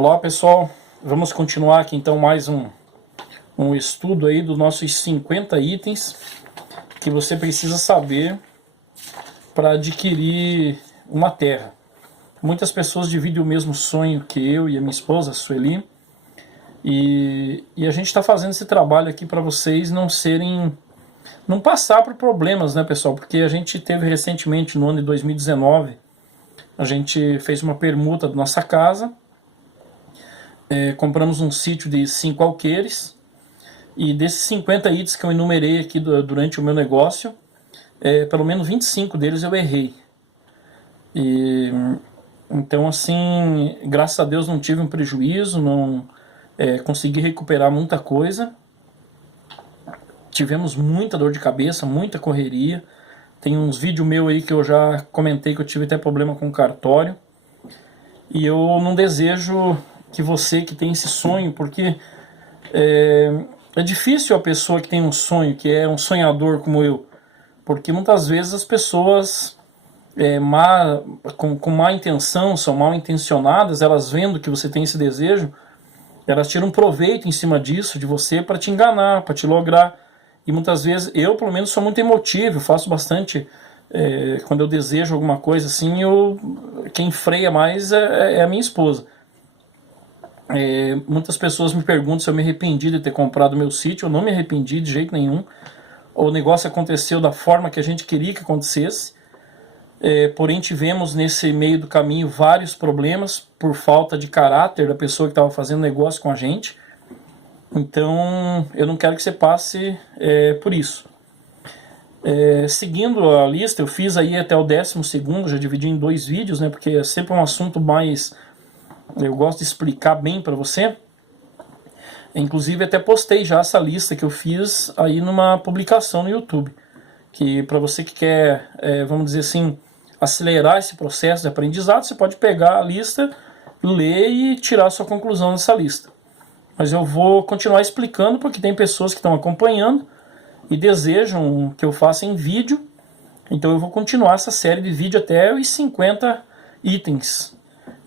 Olá pessoal, vamos continuar aqui então mais um estudo aí dos nossos 50 itens que você precisa saber para adquirir uma terra. Muitas pessoas dividem o mesmo sonho que eu e a minha esposa, a Sueli, e a gente está fazendo esse trabalho aqui para vocês não passar por problemas, né pessoal, porque a gente teve recentemente no ano de 2019, a gente fez uma permuta da nossa casa. Compramos um sítio de 5 alqueires, e desses 50 itens que eu enumerei aqui durante o meu negócio, pelo menos 25 deles eu errei. Então assim, graças a Deus não tive um prejuízo, consegui recuperar muita coisa. Tivemos muita dor de cabeça, muita correria. Tem uns vídeos meus aí que eu já comentei que eu tive até problema com o cartório. E eu não desejo que você que tem esse sonho, porque é difícil a pessoa que tem um sonho, que é um sonhador como eu, porque muitas vezes as pessoas com má intenção, são mal intencionadas, elas vendo que você tem esse desejo, elas tiram proveito em cima disso, de você, para te enganar, para te lograr. E muitas vezes, eu pelo menos sou muito emotivo, faço bastante, quando eu desejo alguma coisa assim, quem freia mais é a minha esposa. Muitas pessoas me perguntam se eu me arrependi de ter comprado meu sítio. Eu não me arrependi de jeito nenhum. O negócio aconteceu da forma que a gente queria que acontecesse, porém tivemos nesse meio do caminho vários problemas por falta de caráter da pessoa que estava fazendo negócio com a gente. Então eu não quero que você passe por isso. Seguindo a lista, eu fiz aí até o 12º, já dividi em 2 vídeos, né, porque é sempre um assunto mais... eu gosto de explicar bem para você. Inclusive até postei já essa lista que eu fiz aí numa publicação no YouTube, que para você que quer, vamos dizer assim, acelerar esse processo de aprendizado, você pode pegar a lista, ler e tirar a sua conclusão dessa lista. Mas eu vou continuar explicando porque tem pessoas que estão acompanhando e desejam que eu faça em vídeo. Então eu vou continuar essa série de vídeo até os 50 itens.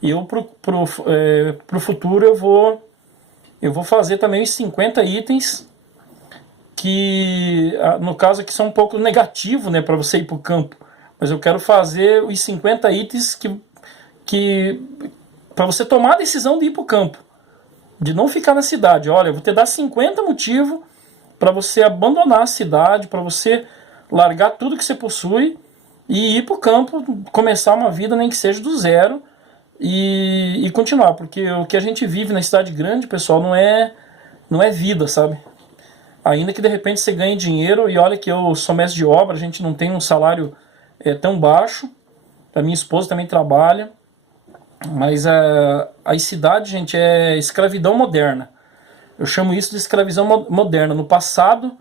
E eu pro futuro eu vou fazer também os 50 itens que, no caso aqui, são um pouco negativos, né, para você ir para o campo. Mas eu quero fazer os 50 itens que para você tomar a decisão de ir para o campo, de não ficar na cidade. Olha, eu vou te dar 50 motivos para você abandonar a cidade, para você largar tudo que você possui e ir para o campo, começar uma vida nem que seja do zero, e continuar, porque o que a gente vive na cidade grande, pessoal, não é vida, sabe? Ainda que de repente você ganhe dinheiro, e olha que eu sou mestre de obra, a gente não tem um salário tão baixo, a minha esposa também trabalha, mas a cidade, gente, é escravidão moderna. Eu chamo isso de escravidão moderna. No passado,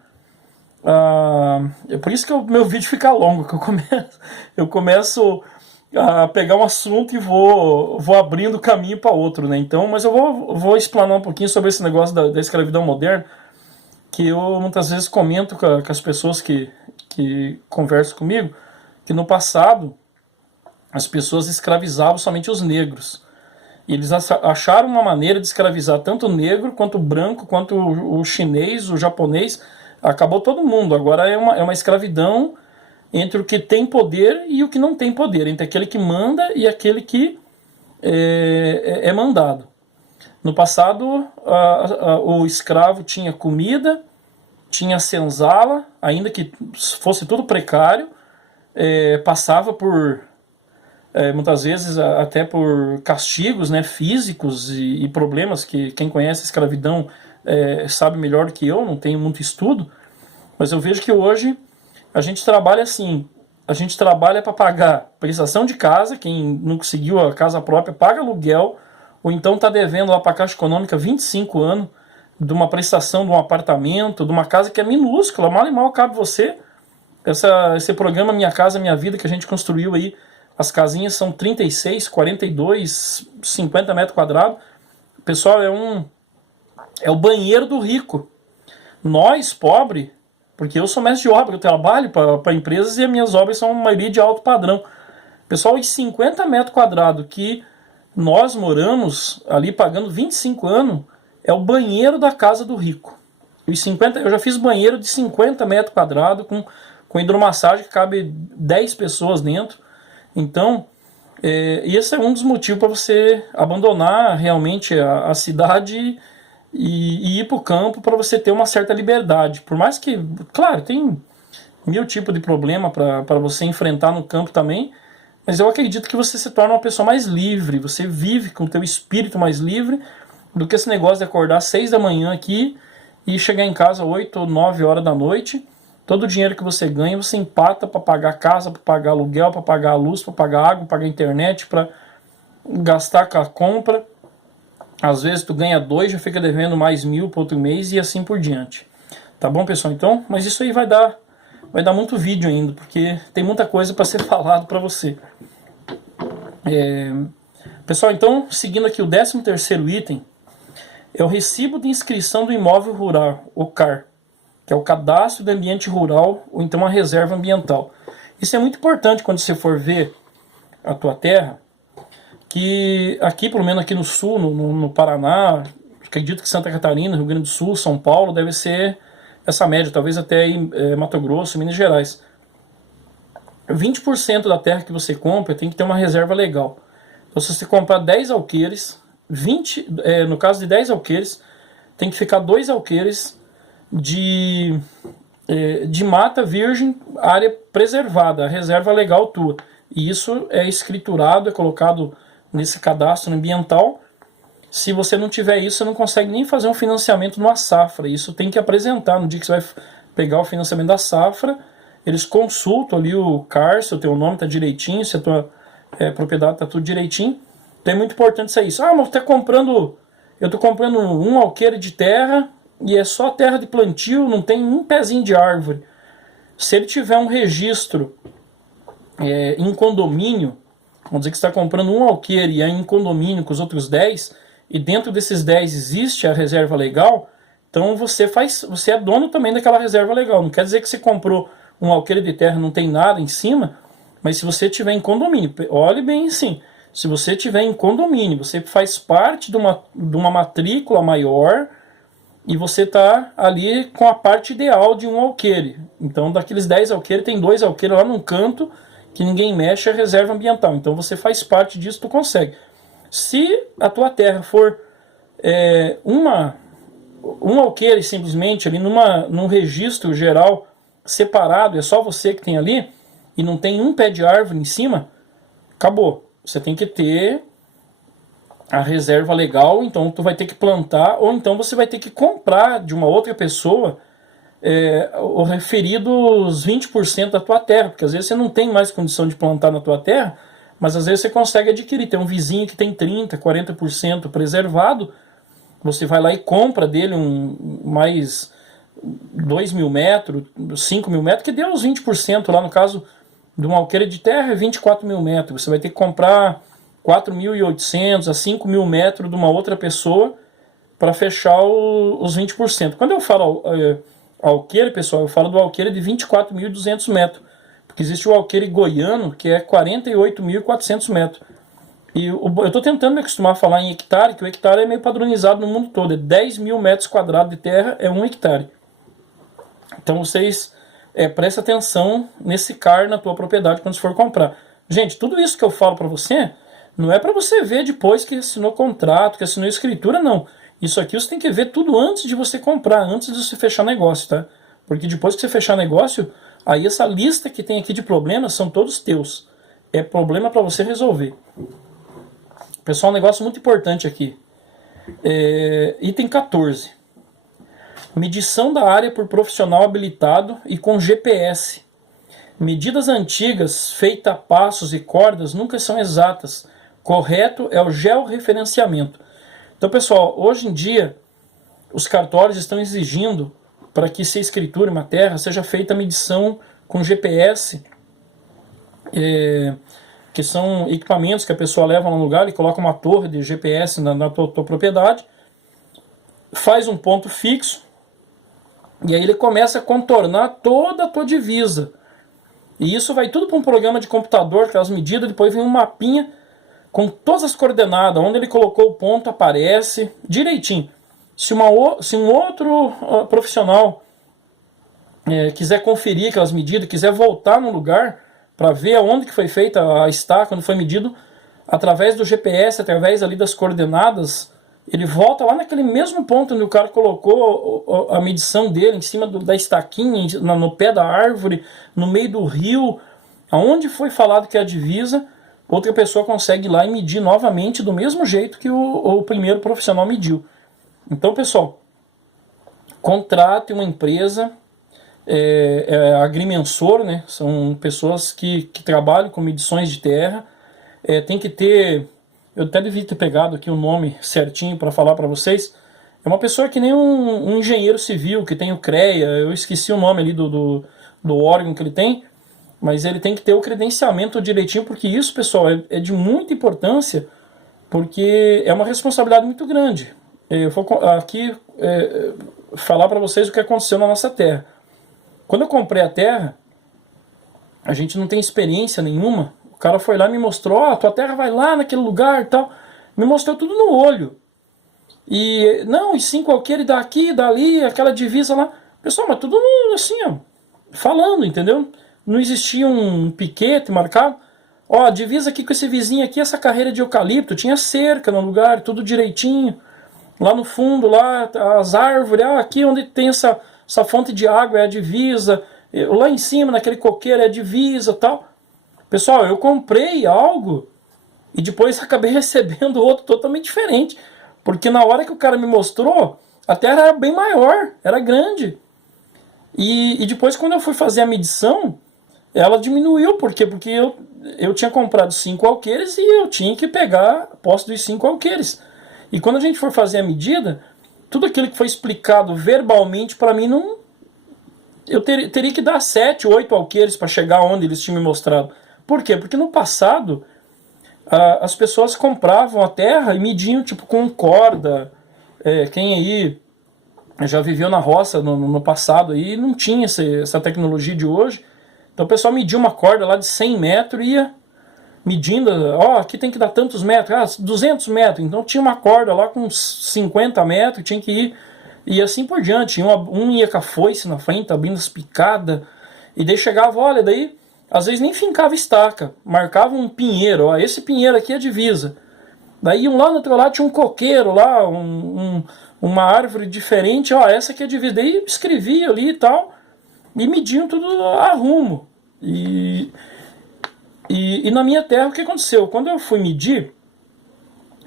é por isso que o meu vídeo fica longo, que eu começo a pegar um assunto e vou abrindo caminho para outro, né? Então, mas eu vou explanar um pouquinho sobre esse negócio da escravidão moderna, que eu muitas vezes comento com as pessoas que conversam comigo, que no passado as pessoas escravizavam somente os negros. E eles acharam uma maneira de escravizar tanto o negro, quanto o branco, quanto o chinês, o japonês. Acabou todo mundo. Agora é uma escravidão entre o que tem poder e o que não tem poder, entre aquele que manda e aquele que é mandado. No passado, o escravo tinha comida, tinha senzala, ainda que fosse tudo precário, passava por, muitas vezes, até por castigos, né, físicos e problemas que quem conhece a escravidão sabe melhor do que eu, não tenho muito estudo, mas eu vejo que hoje a gente trabalha assim, a gente trabalha para pagar prestação de casa, quem não conseguiu a casa própria paga aluguel, ou então está devendo lá para a Caixa Econômica 25 anos de uma prestação de um apartamento, de uma casa que é minúscula, mal e mal cabe você. Esse programa Minha Casa Minha Vida que a gente construiu aí, as casinhas são 36, 42, 50 metros quadrados. Pessoal, é o banheiro do rico. Nós, pobres, porque eu sou mestre de obra, eu trabalho para empresas e as minhas obras são a maioria de alto padrão. Pessoal, os 50 metros quadrados que Nós moramos ali pagando 25 anos, é o banheiro da casa do rico. Eu já fiz banheiro de 50 metros quadrados com hidromassagem que cabe 10 pessoas dentro. Então, esse é um dos motivos para você abandonar realmente a cidade e ir para o campo, para você ter uma certa liberdade. Por mais que, claro, tem mil tipos de problema para você enfrentar no campo também, mas eu acredito que você se torna uma pessoa mais livre, você vive com o teu espírito mais livre do que esse negócio de acordar às 6 da manhã aqui e chegar em casa 8 ou 9 horas da noite. Todo o dinheiro que você ganha, você empata para pagar a casa, para pagar aluguel, para pagar a luz, para pagar a água, para pagar a internet, para gastar com a compra. Às vezes tu ganha 2, já fica devendo mais 1.000 para outro mês e assim por diante. Tá bom, pessoal? Então, mas isso aí vai dar muito vídeo ainda, porque tem muita coisa para ser falado para você. Pessoal, então, seguindo aqui o 13º item, é o recibo de inscrição do imóvel rural, o CAR, que é o Cadastro do Ambiente Rural, ou então a reserva ambiental. Isso é muito importante quando você for ver a tua terra, que aqui, pelo menos aqui no sul, no Paraná, acredito que Santa Catarina, Rio Grande do Sul, São Paulo, deve ser essa média, talvez até aí, Mato Grosso, Minas Gerais. 20% da terra que você compra tem que ter uma reserva legal. Então, se você comprar 10 alqueires, no caso de 10 alqueires, tem que ficar 2 alqueires de mata virgem, área preservada, a reserva legal tua. E isso é escriturado, é colocado nesse cadastro ambiental. Se você não tiver isso, você não consegue nem fazer um financiamento numa safra. Isso tem que apresentar no dia que você vai pegar o financiamento da safra. Eles consultam ali o CAR, se o teu nome está direitinho, se a tua propriedade está tudo direitinho. Então é muito importante isso aí. Mas eu estou comprando um alqueire de terra e é só terra de plantio, não tem um pezinho de árvore. Se ele tiver um registro em condomínio, vamos dizer que você está comprando um alqueire e é em condomínio com os outros 10, e dentro desses 10 existe a reserva legal, então você é dono também daquela reserva legal. Não quer dizer que você comprou um alqueire de terra e não tem nada em cima, mas se você tiver em condomínio, olhe bem assim, se você tiver em condomínio, você faz parte de uma matrícula maior e você está ali com a parte ideal de um alqueire. Então, daqueles 10 alqueires, tem 2 alqueires lá num canto que ninguém mexe, é reserva ambiental. Então, você faz parte disso, tu consegue. Se a tua terra for um alqueire simplesmente ali num registro geral separado, é só você que tem ali, e não tem um pé de árvore em cima, acabou. Você tem que ter a reserva legal, então tu vai ter que plantar, ou então você vai ter que comprar de uma outra pessoa o referido os 20% da tua terra, porque às vezes você não tem mais condição de plantar na tua terra, mas às vezes você consegue adquirir. Tem um vizinho que tem 30%, 40% preservado, você vai lá e compra dele mais 2.000 metros, 5.000 metros, que deu os 20% lá. No caso de um alqueire de terra é 24.000 metros, você vai ter que comprar 4.800 a 5.000 metros de uma outra pessoa para fechar os 20%. Quando eu falo alqueire, pessoal, eu falo do alqueire de 24.200 metros, porque existe o alqueire goiano, que é 48.400 metros. E eu estou tentando me acostumar a falar em hectare, que o hectare é meio padronizado no mundo todo, é 10.000 metros quadrados de terra, é 1 hectare. Então vocês prestem atenção nesse CAR na tua propriedade quando você for comprar. Gente, tudo isso que eu falo para você, não é para você ver depois que assinou contrato, que assinou escritura, não. Isso aqui você tem que ver tudo antes de você comprar, antes de você fechar negócio, tá? Porque depois que você fechar negócio, aí essa lista que tem aqui de problemas são todos teus. É problema para você resolver. Pessoal, um negócio muito importante aqui. Item 14. Medição da área por profissional habilitado e com GPS. Medidas antigas, feitas a passos e cordas, nunca são exatas. Correto é o georreferenciamento. Então, pessoal, hoje em dia, os cartórios estão exigindo para que se escriture uma terra, seja feita a medição com GPS, que são equipamentos que a pessoa leva no lugar e coloca uma torre de GPS na tua propriedade, faz um ponto fixo, e aí ele começa a contornar toda a tua divisa. E isso vai tudo para um programa de computador, aquelas medidas, depois vem um mapinha. com todas as coordenadas, onde ele colocou o ponto aparece direitinho. Se um outro profissional quiser conferir aquelas medidas, quiser voltar no lugar para ver aonde que foi feita a estaca, quando foi medido, através do GPS, através ali das coordenadas, ele volta lá naquele mesmo ponto onde o cara colocou a medição dele, em cima da estaquinha, no pé da árvore, no meio do rio, aonde foi falado que é a divisa, outra pessoa consegue ir lá e medir novamente do mesmo jeito que o primeiro profissional mediu. Então, pessoal, contrate uma empresa agrimensor, né? São pessoas que trabalham com medições de terra. Tem que ter, eu até devia ter pegado aqui o nome certinho para falar para vocês. É uma pessoa que nem um engenheiro civil, que tem o CREA, eu esqueci o nome ali do órgão que ele tem, mas ele tem que ter o credenciamento direitinho, porque isso, pessoal, é de muita importância, porque é uma responsabilidade muito grande. Eu vou aqui falar para vocês o que aconteceu na nossa terra. Quando eu comprei a terra, a gente não tem experiência nenhuma. O cara foi lá e me mostrou, a tua terra vai lá naquele lugar e tal. Me mostrou tudo no olho. E 5 alqueires daqui, dali, aquela divisa lá. Pessoal, mas tudo assim, ó, falando, entendeu? Não existia um piquete marcado. Ó, a divisa aqui com esse vizinho aqui, essa carreira de eucalipto, tinha cerca no lugar, tudo direitinho. Lá no fundo, lá, as árvores, aqui onde tem essa fonte de água é a divisa, lá em cima, naquele coqueiro, é a divisa e tal. Pessoal, eu comprei algo e depois acabei recebendo outro totalmente diferente. Porque na hora que o cara me mostrou, a terra era bem maior, era grande. E depois, quando eu fui fazer a medição, ela diminuiu. Por quê? Porque eu tinha comprado 5 alqueires e eu tinha que pegar a posse dos 5 alqueires. E quando a gente for fazer a medida, tudo aquilo que foi explicado verbalmente, para mim, não, eu teria que dar 7, 8 alqueires para chegar onde eles tinham me mostrado. Por quê? Porque no passado, as pessoas compravam a terra e mediam tipo com corda. Quem aí já viveu na roça no passado aí, não tinha essa tecnologia de hoje. Então o pessoal media uma corda lá de 100 metros e ia medindo, aqui tem que dar tantos metros, 200 metros, então tinha uma corda lá com 50 metros, tinha que ir, e assim por diante, um ia com a foice na frente, abrindo as picadas, e daí chegava, olha, daí, às vezes nem fincava estaca, marcava um pinheiro, esse pinheiro aqui é a divisa, daí um lá no outro lado tinha um coqueiro lá, uma árvore diferente, essa aqui é a divisa, daí escrevia ali e tal, e mediam tudo a rumo, e na minha terra, o que aconteceu? Quando eu fui medir,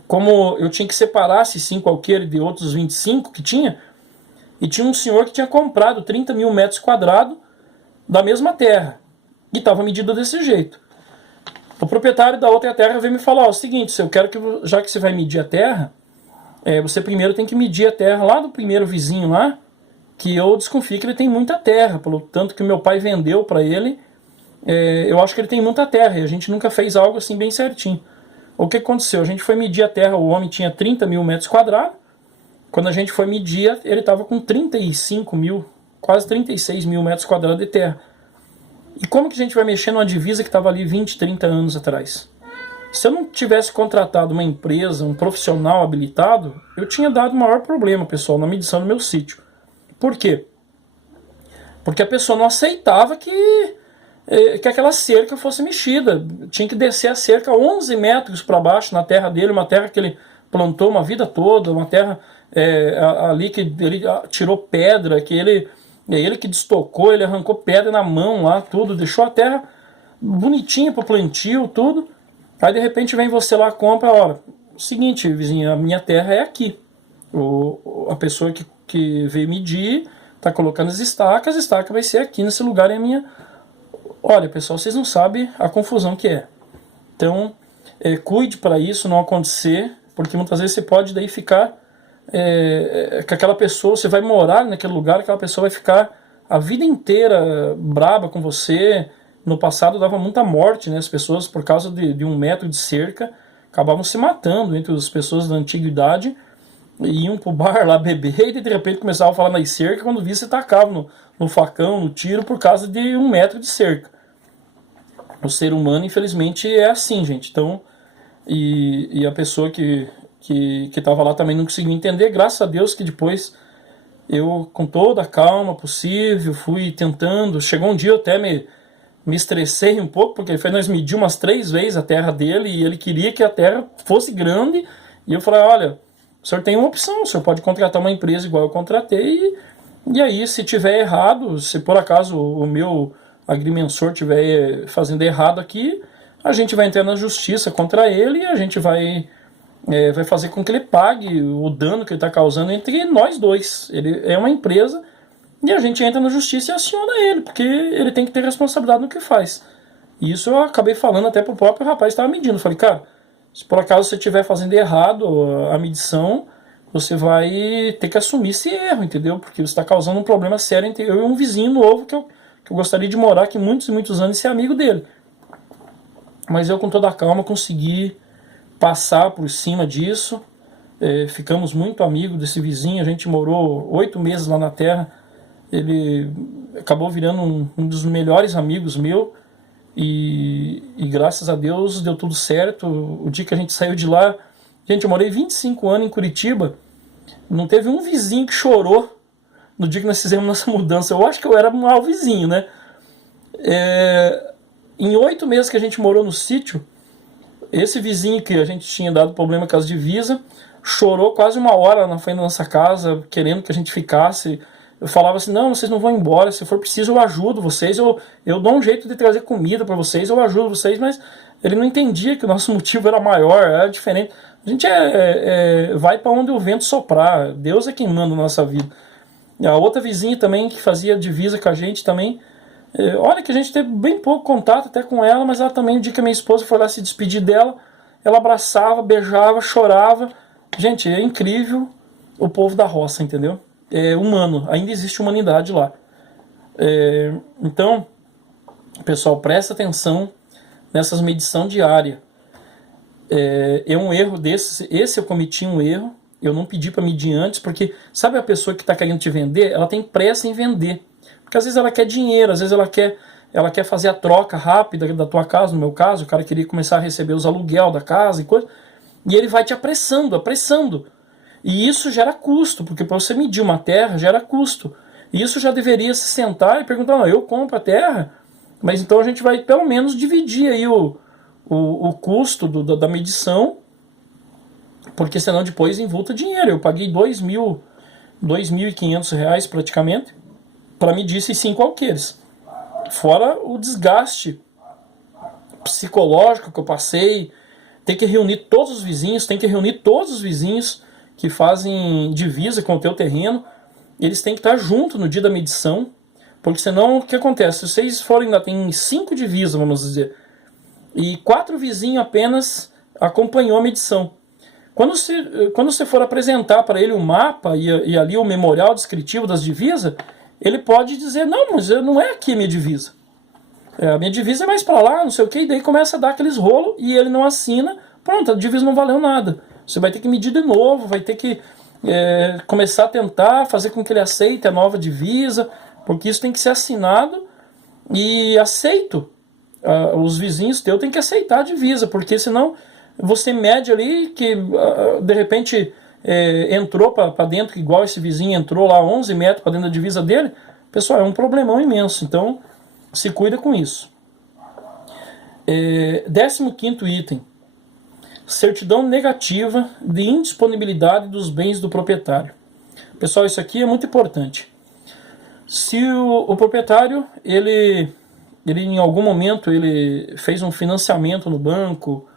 como eu tinha que separar esses 5 alqueires de outros 25 que tinha, e tinha um senhor que tinha comprado 30 mil metros quadrados da mesma terra, e estava medido desse jeito. O proprietário da outra terra veio me falar, o seguinte, eu quero que, já que você vai medir a terra, você primeiro tem que medir a terra lá do primeiro vizinho lá, que eu desconfio que ele tem muita terra, pelo tanto que meu pai vendeu para ele. Eu acho que ele tem muita terra e a gente nunca fez algo assim bem certinho. O que aconteceu? A gente foi medir a terra, o homem tinha 30 mil metros quadrados. Quando a gente foi medir, ele estava com 35 mil, quase 36 mil metros quadrados de terra. E como que a gente vai mexer numa divisa que estava ali 20, 30 anos atrás? Se eu não tivesse contratado uma empresa, um profissional habilitado, eu tinha dado maior problema, pessoal, na medição do meu sítio. Por quê? Porque a pessoa não aceitava que aquela cerca fosse mexida. Tinha que descer a cerca 11 metros para baixo na terra dele, uma terra que ele plantou uma vida toda, uma terra ali que ele tirou pedra, que ele que destocou, ele arrancou pedra na mão lá, tudo, deixou a terra bonitinha para plantio, tudo. Aí de repente vem você lá, compra, olha, seguinte, vizinho, a minha terra é aqui. A pessoa que veio medir, está colocando as estacas, a estaca vai ser aqui nesse lugar, é a minha. Olha, pessoal, vocês não sabem a confusão que é. Então, cuide para isso não acontecer, porque muitas vezes você pode daí ficar com aquela pessoa, você vai morar naquele lugar, aquela pessoa vai ficar a vida inteira braba com você. No passado dava muita morte, né? As pessoas, por causa de 1 metro de cerca, acabavam se matando entre as pessoas da antiguidade, iam pro bar lá beber e de repente começavam a falar nas cercas, quando via se tacavam no facão, no tiro, por causa de 1 metro de cerca. O ser humano, infelizmente, é assim, gente. Então, e a pessoa que estava lá também não conseguiu entender. Graças a Deus que depois eu, com toda a calma possível, fui tentando. Chegou um dia eu até me estressei um pouco, porque nós medimos umas 3 vezes a terra dele, e ele queria que a terra fosse grande, e eu falei, olha, o senhor tem uma opção, o senhor pode contratar uma empresa igual eu contratei, e aí se tiver errado, se por acaso o meu agrimensor estiver fazendo errado aqui, a gente vai entrar na justiça contra ele, e a gente vai fazer com que ele pague o dano que ele está causando entre nós dois. Ele é uma empresa, e a gente entra na justiça e aciona ele, porque ele tem que ter responsabilidade no que faz. E isso eu acabei falando até pro próprio rapaz que estava medindo. Eu falei, cara, se por acaso você estiver fazendo errado a medição, você vai ter que assumir esse erro, entendeu? Porque você está causando um problema sério entre eu e um vizinho novo que eu gostaria de morar aqui muitos e muitos anos e ser amigo dele. Mas eu, com toda a calma, consegui passar por cima disso. Ficamos muito amigos desse vizinho. A gente morou 8 meses lá na terra. Ele acabou virando um dos melhores amigos meu. E graças a Deus deu tudo certo. O dia que a gente saiu de lá, gente, eu morei 25 anos em Curitiba, não teve um vizinho que chorou no dia que nós fizemos nossa mudança. Eu acho que eu era um mau vizinho, né? Em 8 meses que a gente morou no sítio, esse vizinho que a gente tinha dado problema com as divisas, chorou quase 1 hora na frente da nossa casa, querendo que a gente ficasse. Eu falava assim, não, vocês não vão embora, se for preciso eu ajudo vocês, eu dou um jeito de trazer comida para vocês, eu ajudo vocês, mas ele não entendia que o nosso motivo era maior, era diferente. A gente vai para onde o vento soprar, Deus é quem manda na nossa vida. E a outra vizinha também, que fazia divisa com a gente também, olha que a gente teve bem pouco contato até com ela, mas ela também, o dia que a minha esposa foi lá se despedir dela, ela abraçava, beijava, chorava. Gente, é incrível o povo da roça, entendeu? É humano, ainda existe humanidade lá. Então, pessoal, presta atenção nessas medições diárias. É um erro desse, esse eu cometi um erro, eu não pedi para medir antes, porque sabe a pessoa que está querendo te vender, ela tem pressa em vender, porque às vezes ela quer dinheiro, às vezes ela quer fazer a troca rápida da tua casa, no meu caso, o cara queria começar a receber os aluguel da casa e coisa, e ele vai te apressando, e isso gera custo, porque para você medir uma terra gera custo. E isso já deveria se sentar e perguntar, não, eu compro a terra, mas então a gente vai pelo menos dividir aí o custo da medição, porque senão depois invulta dinheiro. Eu paguei R$2.500 praticamente para medir esses 5 alqueires. Fora o desgaste psicológico que eu passei, tem que reunir todos os vizinhos, que fazem divisa com o teu terreno, eles têm que estar junto no dia da medição, porque senão o que acontece? Se vocês forem, ainda tem 5 divisas, vamos dizer, e 4 vizinhos apenas acompanhou a medição. Quando você for apresentar para ele o mapa e ali o memorial descritivo das divisas, ele pode dizer, não, mas não é aqui a minha divisa. A minha divisa é mais para lá, não sei o que, e daí começa a dar aqueles rolos e ele não assina, pronto, a divisa não valeu nada. Você vai ter que medir de novo, vai ter que começar a tentar fazer com que ele aceite a nova divisa, porque isso tem que ser assinado e aceito. Os vizinhos teus têm que aceitar a divisa, porque senão você mede ali que de repente entrou para dentro, igual esse vizinho entrou lá 11 metros para dentro da divisa dele. Pessoal, é um problemão imenso, então se cuida com isso. 15º item. Certidão negativa de indisponibilidade dos bens do proprietário. Pessoal, isso aqui é muito importante. Se o proprietário, ele em algum momento ele fez um financiamento no banco,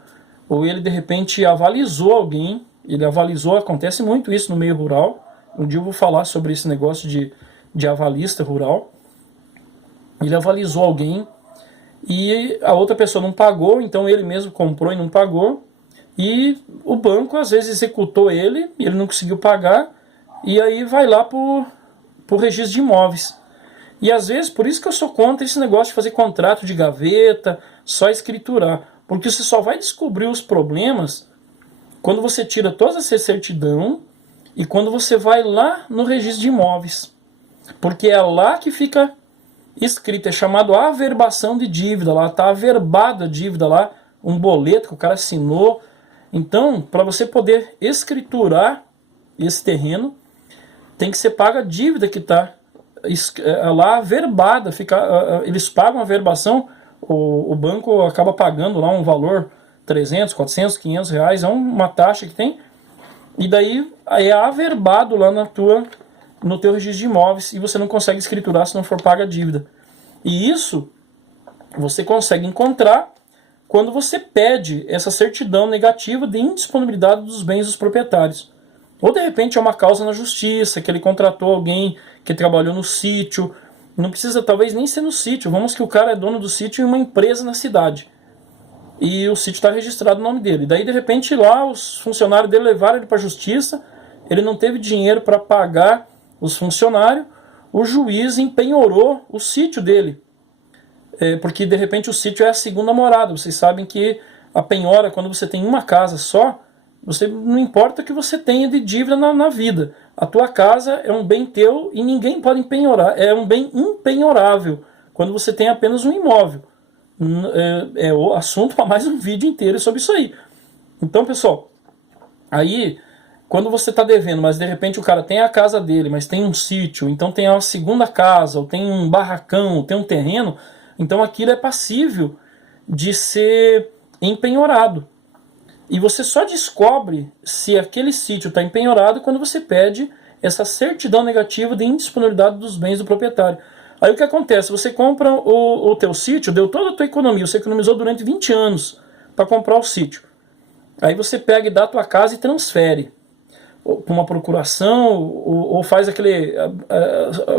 ou ele de repente avalizou alguém, acontece muito isso no meio rural, um dia eu vou falar sobre esse negócio de avalista rural. Ele avalizou alguém e a outra pessoa não pagou, então ele mesmo comprou e não pagou, e o banco às vezes executou ele, e ele não conseguiu pagar, e aí vai lá pro registro de imóveis. E às vezes, por isso que eu sou contra esse negócio de fazer contrato de gaveta, só escriturar, porque você só vai descobrir os problemas quando você tira toda essa certidão e quando você vai lá no registro de imóveis, porque é lá que fica escrito, é chamado averbação de dívida, lá está averbada a dívida lá, um boleto que o cara assinou, Então, para você poder escriturar esse terreno, tem que ser paga a dívida que está lá averbada. Eles pagam a averbação, o banco acaba pagando lá um valor, 300, 400, 500 reais, é uma taxa que tem, e daí é averbado lá no teu registro de imóveis, e você não consegue escriturar se não for paga a dívida. E isso você consegue encontrar quando você pede essa certidão negativa de indisponibilidade dos bens dos proprietários. Ou de repente é uma causa na justiça, que ele contratou alguém que trabalhou no sítio. Não precisa talvez nem ser no sítio. Vamos que o cara é dono do sítio em uma empresa na cidade. E o sítio está registrado no nome dele. Daí de repente lá os funcionários dele levaram ele para a justiça. Ele não teve dinheiro para pagar os funcionários. O juiz empenhorou o sítio dele. Porque de repente o sítio é a segunda morada. Vocês sabem que a penhora, quando você tem uma casa só, não importa o que você tenha de dívida na vida. A tua casa é um bem teu e ninguém pode empenhorar. É um bem impenhorável quando você tem apenas um imóvel. É o assunto para mais um vídeo inteiro sobre isso aí. Então, pessoal, aí quando você está devendo, mas de repente o cara tem a casa dele, mas tem um sítio, então tem uma segunda casa, ou tem um barracão, ou tem um terreno, então aquilo é passível de ser empenhorado. E você só descobre se aquele sítio está empenhorado quando você pede essa certidão negativa de indisponibilidade dos bens do proprietário. Aí o que acontece? Você compra o teu sítio, deu toda a tua economia, você economizou durante 20 anos para comprar o sítio. Aí você pega e dá a tua casa e transfere para uma procuração ou faz aquele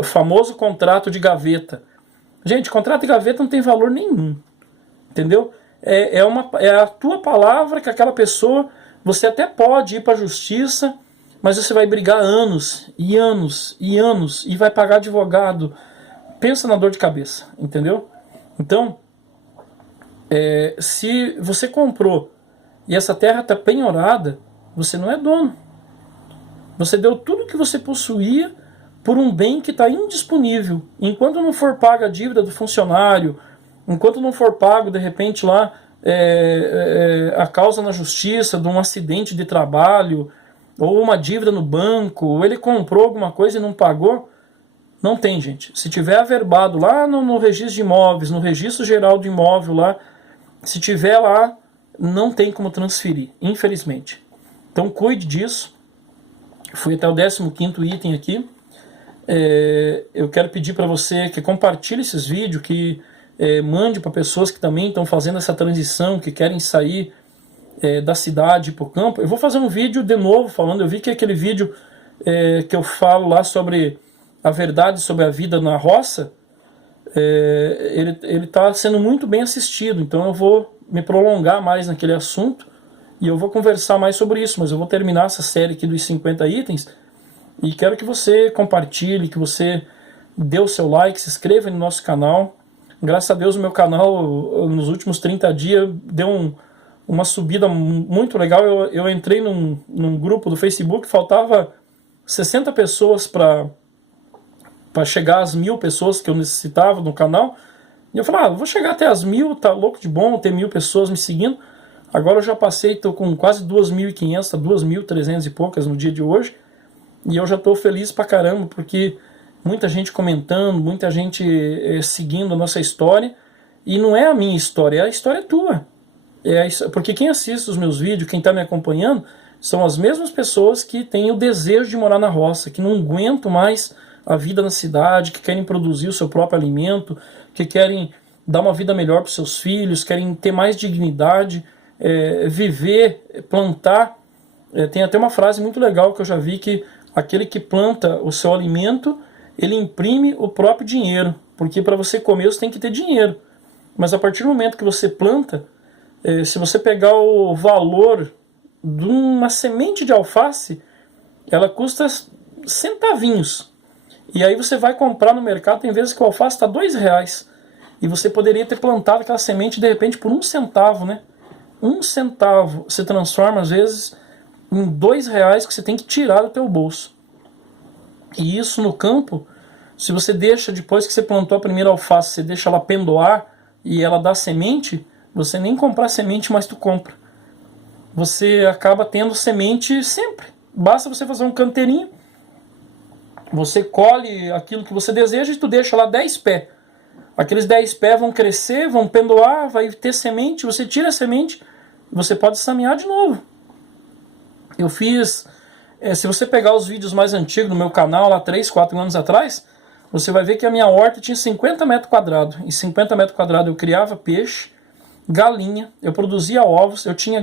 famoso contrato de gaveta. Gente, contrato de gaveta não tem valor nenhum, entendeu? É a tua palavra que aquela pessoa, você até pode ir para a justiça, mas você vai brigar anos e anos e anos e vai pagar advogado. Pensa na dor de cabeça, entendeu? Então, se você comprou e essa terra está penhorada, você não é dono. Você deu tudo que você possuía por um bem que está indisponível. Enquanto não for paga a dívida do funcionário, enquanto não for pago, de repente, lá a causa na justiça de um acidente de trabalho, ou uma dívida no banco, ou ele comprou alguma coisa e não pagou, não tem, gente. Se tiver averbado lá no registro de imóveis, no registro geral de imóvel lá, se tiver lá, não tem como transferir, infelizmente. Então cuide disso. Fui até o 15º item aqui. Eu quero pedir para você que compartilhe esses vídeos, que mande para pessoas que também estão fazendo essa transição, que querem sair da cidade para o campo. Eu vou fazer um vídeo de novo falando, eu vi que aquele vídeo que eu falo lá sobre a verdade sobre a vida na roça, ele está sendo muito bem assistido, então eu vou me prolongar mais naquele assunto e eu vou conversar mais sobre isso, mas eu vou terminar essa série aqui dos 50 itens e quero que você compartilhe, que você dê o seu like, se inscreva no nosso canal. Graças a Deus o meu canal nos últimos 30 dias deu uma subida muito legal. Eu entrei num grupo do Facebook, faltava 60 pessoas para chegar às 1000 pessoas que eu necessitava no canal. E eu falei, vou chegar até as 1000, tá louco de bom ter 1000 pessoas me seguindo. Agora eu já passei, tô com quase 2.500, tá 2.300 e poucas no dia de hoje. E eu já tô feliz pra caramba, porque muita gente comentando, muita gente seguindo a nossa história. E não é a minha história, é a história tua. Porque quem assiste os meus vídeos, quem tá me acompanhando, são as mesmas pessoas que têm o desejo de morar na roça, que não aguentam mais a vida na cidade, que querem produzir o seu próprio alimento, que querem dar uma vida melhor para os seus filhos, querem ter mais dignidade, viver, plantar. Tem até uma frase muito legal que eu já vi, que aquele que planta o seu alimento, ele imprime o próprio dinheiro, porque para você comer você tem que ter dinheiro. Mas a partir do momento que você planta, se você pegar o valor de uma semente de alface, ela custa centavinhos. E aí você vai comprar no mercado, tem vezes que o alface está R$2. E você poderia ter plantado aquela semente de repente por 1 centavo, né? 1 centavo se transforma às vezes em R$2 que você tem que tirar do teu bolso. E isso no campo, se você deixa, depois que você plantou a primeira alface, você deixa ela pendoar e ela dá semente, você nem comprar semente, mas tu compra. você acaba tendo semente sempre. Basta você fazer um canteirinho, você colhe aquilo que você deseja e tu deixa lá 10 pés. Aqueles 10 pés vão crescer, vão pendoar, vai ter semente, você tira a semente, você pode semear de novo. Eu fiz, se você pegar os vídeos mais antigos no meu canal, lá 3, 4 anos atrás, você vai ver que a minha horta tinha 50 metros quadrados. Em 50 metros quadrados eu criava peixe, galinha, eu produzia ovos, eu tinha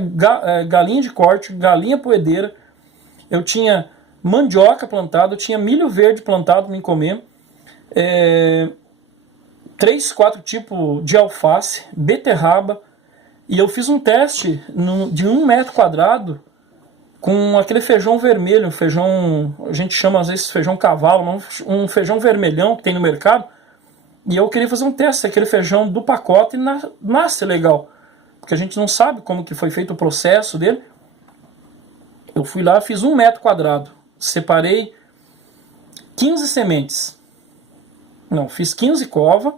galinha de corte, galinha poedeira, eu tinha mandioca plantada, eu tinha milho verde plantado para mim comer, 3, 4 tipos de alface, beterraba, e eu fiz um teste de 1 metro quadrado com aquele feijão vermelho, feijão, a gente chama às vezes feijão cavalo, um feijão vermelhão que tem no mercado, e eu queria fazer um teste se aquele feijão do pacote nasce legal, porque a gente não sabe como que foi feito o processo dele. Eu fui lá, fiz 1 metro quadrado, separei 15 sementes, não, fiz 15 covas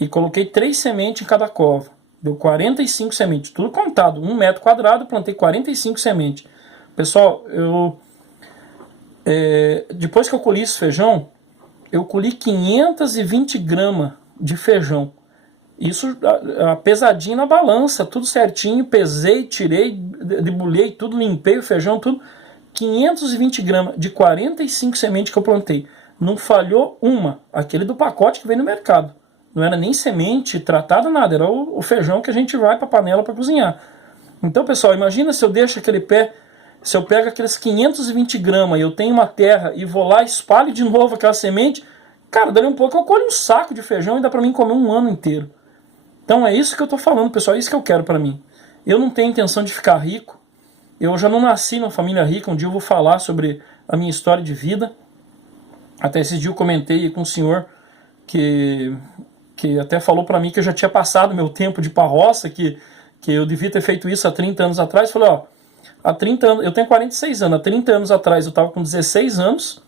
e coloquei 3 sementes em cada cova, deu 45 sementes, tudo contado, 1 metro quadrado, plantei 45 sementes. Pessoal, depois que eu colhi esse feijão, eu colhi 520 gramas de feijão. Isso pesadinho na balança, tudo certinho, pesei, tirei, debulhei tudo, limpei o feijão, tudo. 520 gramas de 45 sementes que eu plantei. Não falhou uma, aquele do pacote que vem no mercado. Não era nem semente tratada, nada, era o feijão que a gente vai para a panela para cozinhar. Então, pessoal, imagina se eu deixo aquele pé, se eu pego aqueles 520 gramas e eu tenho uma terra e vou lá, espalho de novo aquela semente, cara, dali um pouco eu colho um saco de feijão e dá para mim comer um ano inteiro. Então é isso que eu estou falando, pessoal, é isso que eu quero para mim. Eu não tenho intenção de ficar rico, eu já não nasci numa família rica, um dia eu vou falar sobre a minha história de vida. Até esse dia eu comentei com um senhor que até falou para mim que eu já tinha passado meu tempo de ir pra roça, que eu devia ter feito isso há 30 anos atrás. Eu falei, ó, há 30 anos, eu tenho 46 anos, há 30 anos atrás eu estava com 16 anos,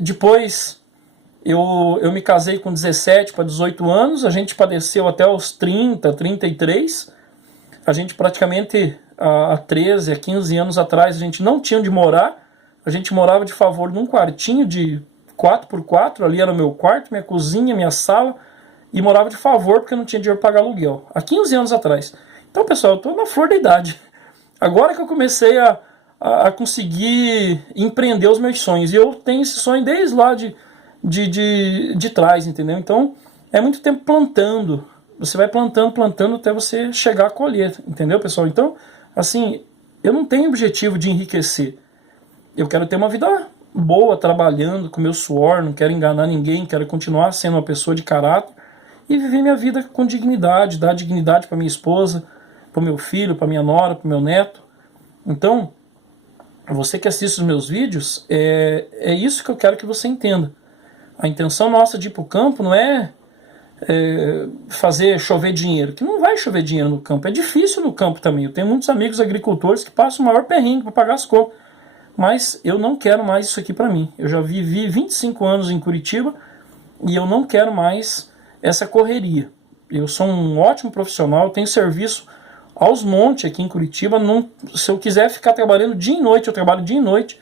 depois eu me casei com 17 para 18 anos, a gente padeceu até os 30, 33, a gente praticamente há 13, há 15 anos atrás a gente não tinha onde morar, a gente morava de favor num quartinho de 4x4, ali era o meu quarto, minha cozinha, minha sala, e morava de favor porque eu não tinha dinheiro para pagar aluguel, há 15 anos atrás. Então, pessoal, eu estou na flor da idade. Agora que eu comecei a conseguir empreender os meus sonhos, e eu tenho esse sonho desde lá de trás, entendeu? Então, é muito tempo plantando, você vai plantando até você chegar a colher, entendeu, pessoal? Então, assim, eu não tenho objetivo de enriquecer, eu quero ter uma vida boa, trabalhando com meu suor, não quero enganar ninguém, quero continuar sendo uma pessoa de caráter e viver minha vida com dignidade, dar dignidade para minha esposa, para o meu filho, para minha nora, para o meu neto. Então, você que assiste os meus vídeos, é isso que eu quero que você entenda. A intenção nossa de ir para o campo não é fazer chover dinheiro, que não vai chover dinheiro no campo, é difícil no campo também. Eu tenho muitos amigos agricultores que passam o maior perrengue para pagar as contas, mas eu não quero mais isso aqui para mim. Eu já vivi 25 anos em Curitiba e eu não quero mais essa correria. Eu sou um ótimo profissional, tenho serviço aos montes aqui em Curitiba. Não, se eu quiser ficar trabalhando dia e noite, eu trabalho dia e noite,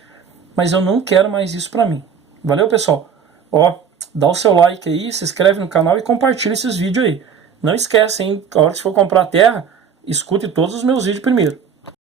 mas eu não quero mais isso para mim. Valeu, pessoal? Ó, dá o seu like aí, se inscreve no canal e compartilha esses vídeos aí. Não esquece, hein? A hora que você for comprar terra, escute todos os meus vídeos primeiro.